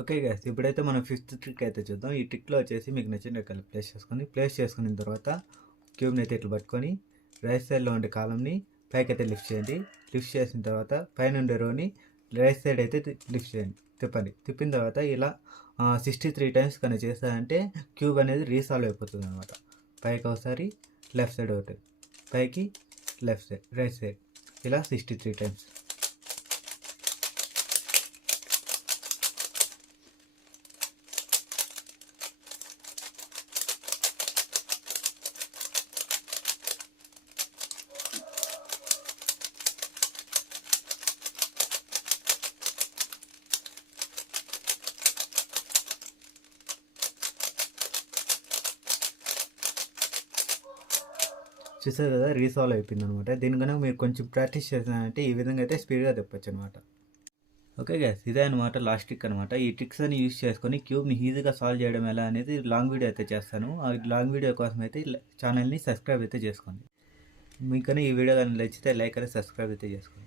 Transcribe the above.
Okay guys, ఇప్పుడైతే మనం fifth trick అయితే చూద్దాం. ఈ ట్రిక్లో వచ్చేసి మీకు నచ్చిన రకాలు ప్లేస్ చేసుకున్న తర్వాత క్యూబ్ని అయితే ఇట్లా పట్టుకొని రైట్ సైడ్లో ఉండే కాలంని పైకి అయితే లిఫ్ట్ చేయండి. లిఫ్ట్ చేసిన తర్వాత పైన ఉండే రోని రైట్ సైడ్ అయితే లిఫ్ట్ చేయండి, తిప్పండి. తిప్పిన తర్వాత ఇలా 63 టైమ్స్ కానీ చేస్తారంటే క్యూబ్ అనేది రీసాల్వ్ అయిపోతుంది అనమాట. పైకి ఒకసారి, లెఫ్ట్ సైడ్ ఒకటి, పైకి, లెఫ్ట్ సైడ్, రైట్ సైడ్, ఇలా 63 టైమ్స్. చూసారు కదా, రీసాల్వ్ అయిపోయింది అనమాట. దీని కనుక మీరు కొంచెం ప్రాక్టీస్ చేసినారంటే ఈ విధంగా అయితే స్పీడ్గా తిప్పచ్చు అనమాట. ఓకే గ్యాస్, ఇదే అనమాట లాస్ట్ ట్రిక్ అనమాట. ఈ ట్రిక్స్ అని యూస్ చేసుకొని క్యూబ్ని ఈజీగా సాల్వ్ చేయడం ఎలా అనేది లాంగ్ వీడియో అయితే చేస్తాను. ఆ లాంగ్ వీడియో కోసం అయితే ఛానల్ని సబ్స్క్రైబ్ అయితే చేసుకోండి. మీకు ఈ వీడియో కానీ నచ్చితే లైక్ అని సబ్స్క్రైబ్ అయితే చేసుకోండి.